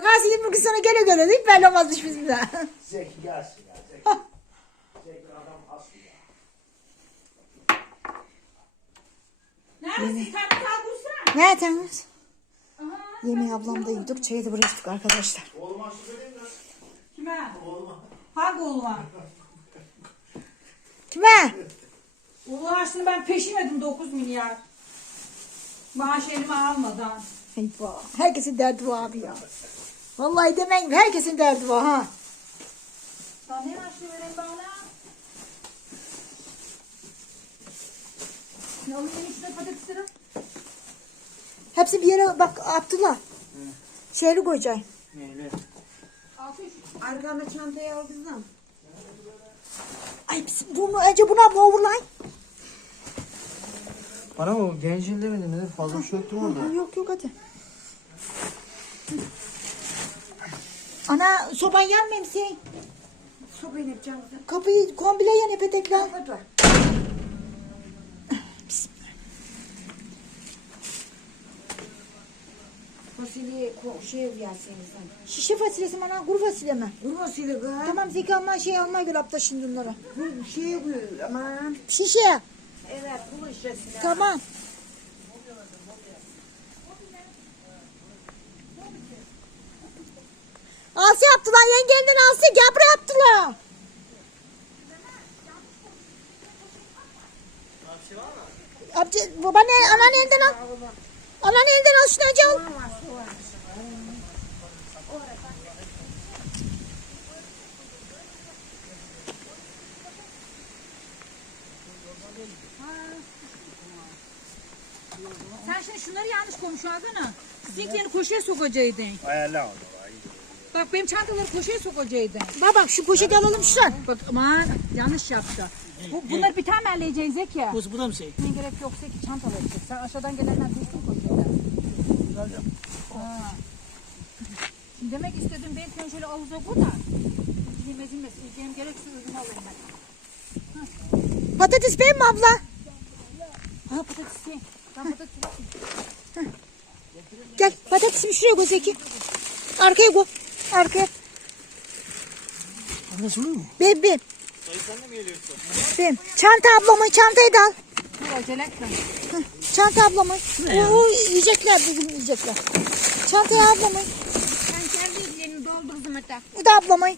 Gazi 20 gün sonra gele gele deyip belli olmazmış bizimle. Zeki gelsin ya. Zeki. Zeki adam asıl ya. Neredesin? Sen kal kursana. ne etemiz? Yemeği ablamda yedik, çayı da bıraktık arkadaşlar. Oğlum aşkı vereyim mi? Kime? Oğluma. Hangi oğluma? Kime? Oğlum açtığını ben peşimedim 9 milyar. Maaş elime almadan. Eyvah. Herkesin derdi var abi ya. Vallahi demen gibi herkesin derdi var ha. Daha ne açtı vereyim bana? Ne alayım ben içine patatesleri? Hepsi bir yere bak Abdullah. Şehri koyacaksın. Neyle? Altı üç. Arkanda çantayı al kızım. Ay biz bunu önce buna mı overlay? Bana mı? Gencil demedin mi? Fazla bir şey yoktu mu orada? Yok yok hadi. Ana soban yanmıyor mu senin? Sobayı ne yapacağım kızım? Kapıyı komple yanıyor petekler. Kapat var. Fasulye şey yerseniz sen. Şişe fasulyesi mi ana kuru fasulye mi? Kuru fasulye kız. Tamam Zeki alma şey almaya göre apta şimdi bunları. Bu şey koyuyor aman. Şişe. Evet kulu şişesine. Tamam. Asya yaptılar yengenden Asya buraya yaptılar. Amca, baba ne, anan elinden al. Anan elinden al şunu önce al. Sen şimdi şunları yanlış koymuş Hakan'a. Sizinkilerini koşuya sokacaktın. Ayarla onu. Bak benim çantaları koşuya sokacaktın. Bak bak şu poşeti alalım şuradan. Bak aman yanlış yaptı. Bu, bunları bir tane elleyeceğiz Zeki. Bu, bu da mı şey? Ne gerek yoksa ki çantaları çek. Sen aşağıdan gelenler dursun koşuyorlar. Ha. Şimdi demek istedim belki ben şöyle avuza bu da. Yemez yemez. Yiyeceğim gerekse ürünü alayım ben. Patates benim mi abla? Ha patates ye. Ben patates. Gel patatesimi şuraya koy Zeki. Arkaya koy. Arkaya. Anlaşılıyor mu? Benim benim. Benim. Çanta ablamın çantayı da al. Dur acele etme. Çanta ablamın. Oo, yiyecekler bizim yiyecekler. Çantayı ablamın. Sen kendi yedilerini doldur hatta. Bu da ablamın.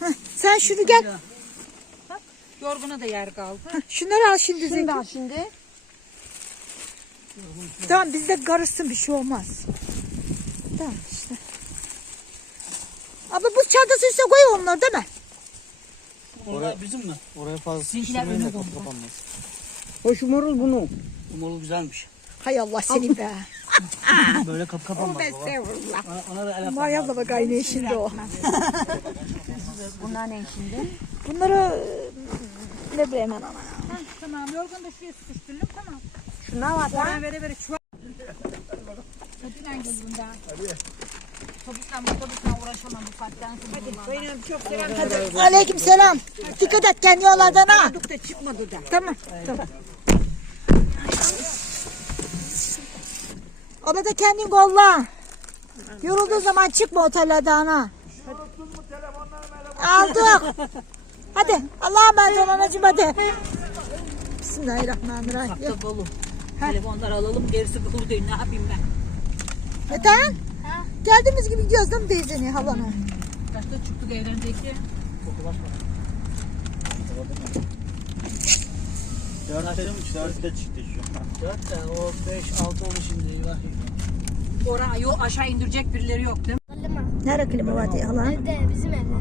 Heh, sen şunu gel. Bak yorguna da yer kaldı. Heh, Şunları al şimdi Zeki. al şimdi. Tamam bizde karışsın bir şey olmaz. Tamam işte. Abla bu çantası üstüne koy onları değil mi? Oraya bizim mi? Oraya fazla Sizinkiler da kapı doldu. kapanmaz. Hoş umuruz bunu. Umarım güzelmiş. Hay Allah seni be. Böyle kapı kapanmaz baba. Estağfurullah. Ona, ona da el Meryem lazım. abla bak aynı şimdi o. Bunlar ne şimdi? Bunları ne bileyim ben ana. Tamam yorgunu da şuraya sıkıştırdım tamam. Şunlar var da. Oradan vere vere çuval. Hadi lan gözümden. Hadi. Otobüsle otobüsle uğraşamam bu saatten sonra. Hadi. Benim çok selam. Aleyküm selam. Dikkat et kendi yollardan ha. Duk da çıkmadı da. Tamam. Tamam. Ona da kendin kolla. Yorulduğu zaman çıkma otellerden ha. Aldık. Hadi Allah'a emanet ol anacığım hadi. Bismillahirrahmanirrahim. Hafta dolu. Telefonları alalım gerisi dolu değil ne yapayım ben. Neden? Geldiğimiz gibi gidiyoruz değil mi teyzeni halana? Kaçta çıktık evden Zeki? Dörtte, dörtte çıktı şu an. Dört de o beş altı olmuş şimdi eyvah. Oraya yol aşağı indirecek birileri yok değil mi? Nerede klima var diye halan? Evde bizim evde.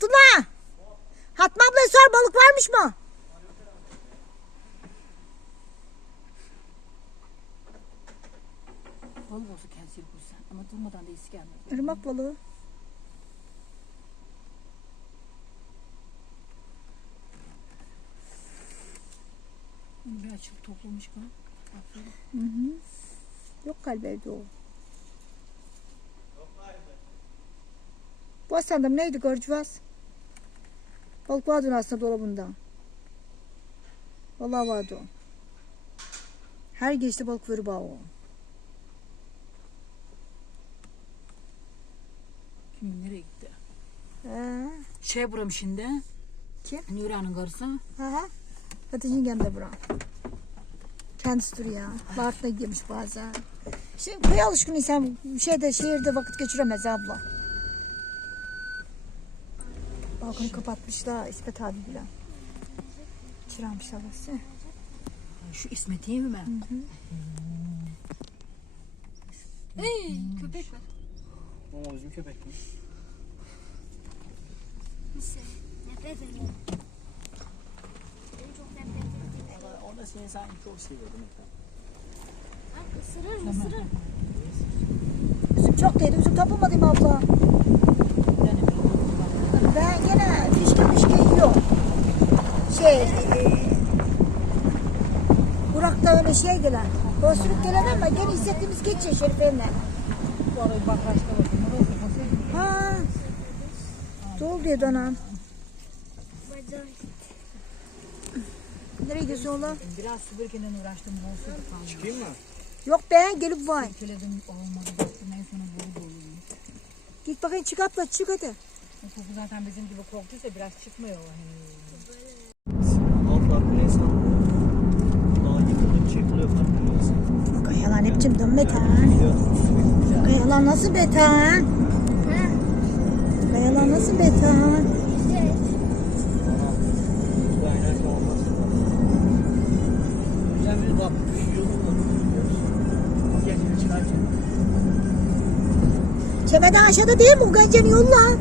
Abdullah. Hatma ablaya sor balık varmış mı? Balık olsun kendi nasip olsa. Ama durmadan da iyisi gelmedi. Irmak balığı. Bir açıp toplamış kan. Aferin. Hı hı. Yok galiba evde o. Bu sandım neydi göreceğiz? Balık vardı aslında dolabında. Vallahi vardı o. Her geçti balık veri bağı o. Kim nereye gitti? Ee, Şey buram şimdi. Kim? Nura'nın karısı. ha ha. Hatice yengem de bura. Kendisi duruyor. Bartına gidiyormuş bazen. Şimdi köy alışkın insan şeyde şehirde vakit geçiremez abla. Balkonu kapatmışlar İsmet abi bile. Kiramışlar burası. Şu İsmet iyi mi? Hey, köpek var. Ama bizim köpek mi? Nefret ediyorum. Beni çok nefret ediyorum. Orada seni sanki çok seviyordum. Bak ısırır ısırır. Üzüm çok değdi. Üzüm tapılmadı mı abla? Ben gene fişke fişke yiyorum. Şey, e, Burak'ta öyle şey gelen. Bozsürük gelen ama gene hissettiğimiz geçiyor basayım. Ha. Dol diyordu anam. Bacağı. Nereye gidiyorsun oğlum? Biraz süpürgeden uğraştım. Bol kaldı. Çıkayım mı? Yok ben gelip vay. Köledim olmadı. Baktım en sona. Git bakayım çık abla çık hadi. O koku zaten bizim gibi korktuysa biraz çıkmıyor. Hani Allah neyse. Daha yıkılıp çekiliyor farkındayız. Kayalan hep cimden betan. Kayalan nasıl betan? Kayalan nasıl betan? Yolu. Çemeden aşağıda değil mi? Bu gencenin yolla.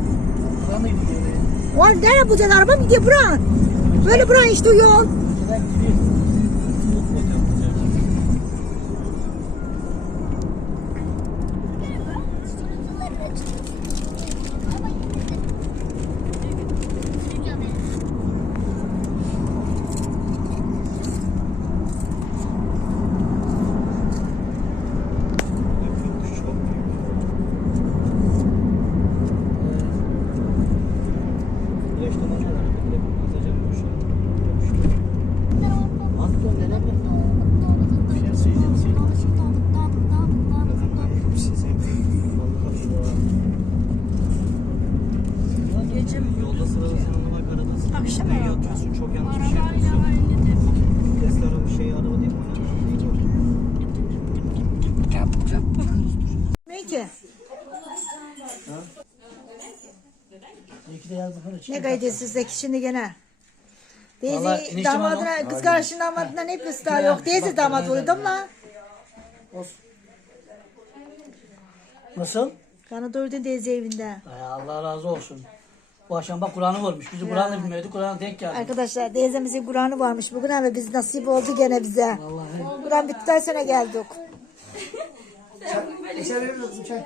Var nereye bulacaksın? Araba mı gidiyor buran? Böyle buran işte yol. Ben gidiyorum. Çok büyük. Yaştan aşağıda hareket edemem. Azacağım bu şey. Yapıştır. Atla ne ne Fiyatı yiyeceğim seni. Yolda sırada sen ona bak arada. Akşam Ne yatıyorsun çok yanlış bir şey yapıyorsun. Tesla araba şey araba değil mi? Ne ki? İyi ki de yazdık onu Ne gaydesizdeki şimdi gene. Vallahi Teyze eniştem damadına, kız karşının damadına ne ısrar yok. Teyze damat oluyor mi? Olsun. Nasıl? Kanı doyurdun teyze evinde. Ay Allah razı olsun. Bu akşam bak Kur'an'ı varmış. Bizi Kur'an'ı bilmiyorduk. Kur'an'a denk geldi. Arkadaşlar teyzemizin Kur'an'ı varmış bugün ama biz nasip oldu gene bize. Vallahi. Kur'an bittikten sonra geldik. Çay verir misin çay?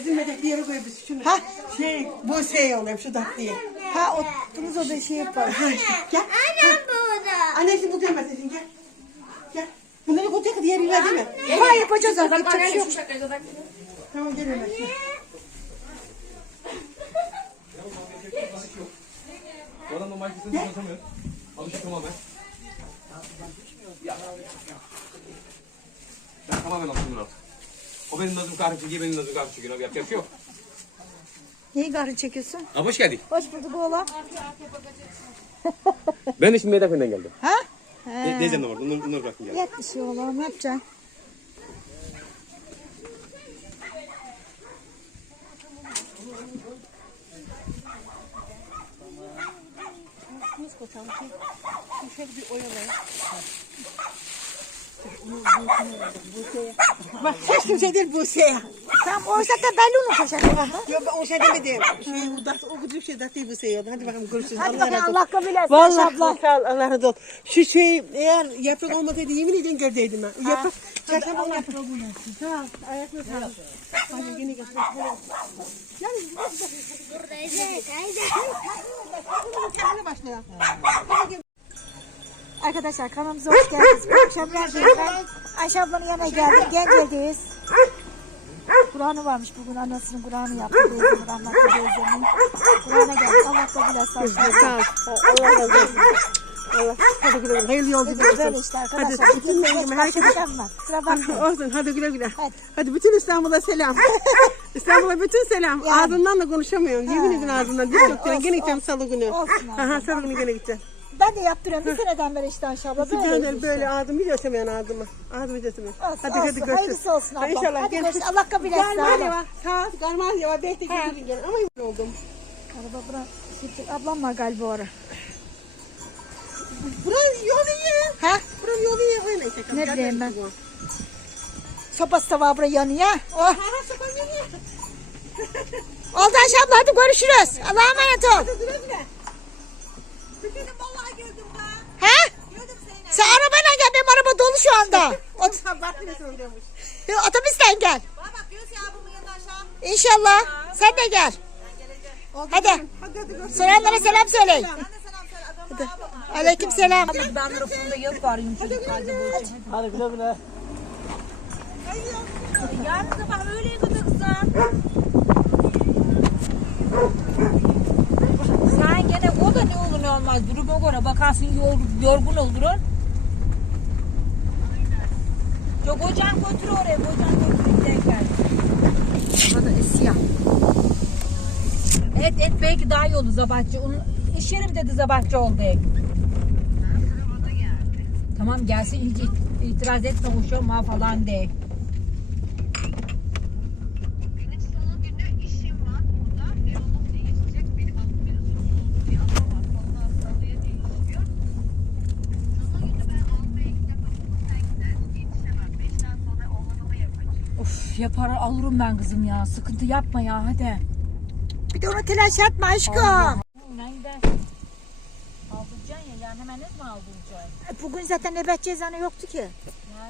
Ezilmeyecek bir yere koy biz şunu. Ha? Şey bu şey oluyor şu dakikayı. Ha ottunuz o da şey yapar. Ha gel. Annem burada. Annesi bu gelmesin gel. Gel. Bunları koyacak diğer yer değil mi? Ha yapacağız artık. Yapacak bir şey yok. Tamam gel hemen. Bu adam normal kesin konuşamıyor. Alışık tamamen. Ya. Ben tamamen alıştım artık. O benim nazım kahve çekiyor, benim nazım kahve çekiyor. Abi yapacak bir şey yok. Niye garip çekiyorsun? Abi hoş geldik. Hoş bulduk oğlan. Ben de şimdi Medafin'den geldim. Ha? De, Dezen de vardı, onları, onları bıraktım geldim. Yet bir şey oğlan ne yapacaksın? Nasıl koçalım? Şöyle bir oyalayın. Bak hiç kimse değil bu şey. Tamam oysa da belli onun poşeti. Yok ben o şey demedim. Şey, o, da, o küçük şey değil bu şey. Hadi bakalım görüşürüz. Hadi bakalım. Allah kabul etsin Vallahi abla. sağ ol Allah razı olsun. Şu şey eğer yaprak olmasaydı yemin ederim gördeydim ben. Yaprak çarşamba Allah kabul etsin. Sağ ol. Ayakına sağlık. Hadi yine gel. Buradayız. Haydi. Hadi başlayalım. Arkadaşlar kanalımıza hoş geldiniz. Bu akşam neredeyiz ben? Ayşe ablanın yanına geldim. Gencel'deyiz. Kur'an'ı varmış bugün annesinin Kur'an'ı yaptı. Rahmetli teyzemin. Kur'an'a geldik. Allah. Sağ ol. Allah razı olsun. Allah hadi güle güle. Hayırlı yolculuk Böyle olsun. işte Hadi arkadaşlar. bütün yengeme herkese Kusura bakmayın. olsun. Hadi güle güle. Hadi. Hadi bütün İstanbul'a selam. İstanbul'a bütün selam. Yani. Ağzından da konuşamıyorum. Yemin ederim ağzından. Yok. Olsun, Gene gideceğim salı günü. Olsun. Aha salı günü gene gideceğim. Ben de yaptırıyorum. Bir seneden beri işte Ayşe abla. Böyle Böyle işte. böyle ağzım hiç açamayan ağzımı. Ağzımı açamıyorum. Olsun, Hadi hadi olsun. görüşürüz. Hayırlısı olsun abla. İnşallah. Hadi görüşürüz. Allah kabul etsin Garmar abla. ya. Sağ ol. Garmar ya. Belki gelin gene. Ama emin oldum. Araba. Şimdi ablam var galiba orada. Buranın yolu iyi. Ha? Buranın yolu iyi. Öyle işte. Ne bileyim ben. Sopası da var buraya yanıyor. Oh. Ha ha sakın yürü. Oldu Ayşe abla hadi görüşürüz. Allah'a emanet ol. Güle güle. Vallahi gördüm? Gördüm seni. Sen arabayla gel benim araba dolu şu anda. Ot ne söylüyormuş. otobüsten gel. Bana bak Gülse abimin yanına aşağı. İnşallah. Sen de gel. Hadi. Hadi hadi görüşürüz. Soranlara selam söyleyin. Ben de selam söyle. Aleyküm selam. Ben tarafında yok var yumuşacık halde bu için. Hadi güle güle. Yarın sabah öğleye kadar kızar. Sen gene o da ne olur ne olmaz. Duruma göre bakarsın yor- yorgun olurun. Yok kocan götür oraya. Kocan götür gel gel. Hava da siyah. Et et belki daha iyi olur zabahçı. Onun, iş yerim dedi zabahçı oldu. Tamam gelsin hiç it- itiraz etme hoşuma falan de. Benim salı günü işim var burada. Yolum değişecek. Benim adım bir bir adam var. Ondan salıya değişiyor. Salı günü ben almaya gidemem. Ama sen gidersin. Yetişemem. Beşten sonra olanımı yapacağım. Of yapar alırım ben kızım ya. Sıkıntı yapma ya hadi. Bir de ona telaş etme aşkım. Nerede? Aldıracaksın ya yani hemen ne mi aldıracaksın? Bugün zaten nöbet cezanı yoktu ki.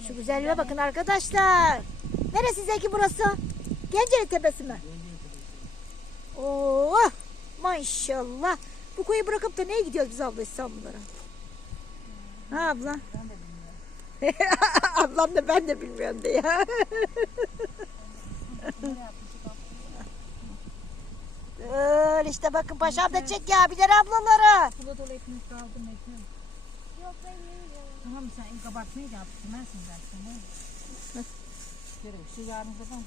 Şu güzelliğe bakın arkadaşlar. Neresi Zeki burası? Genceli Tepesi mi? Oo, maşallah. Bu koyu bırakıp da neye gidiyoruz biz abla İstanbul'lara? Ha abla? Ablam da ben de bilmiyorum de ya. Öyle işte bakın paşam da çek ya abiler ablaları. Kula dolu ekmek aldım ekmek. Yok ben yemiyorum. Tamam sen ilk abartmayı da yaptın. Versin zaten. Ne? Şöyle bir şey yarın sabah.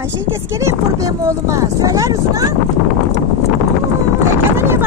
Ayşe kes yapar benim oğluma. Söyler misin ha? Ekrem'e niye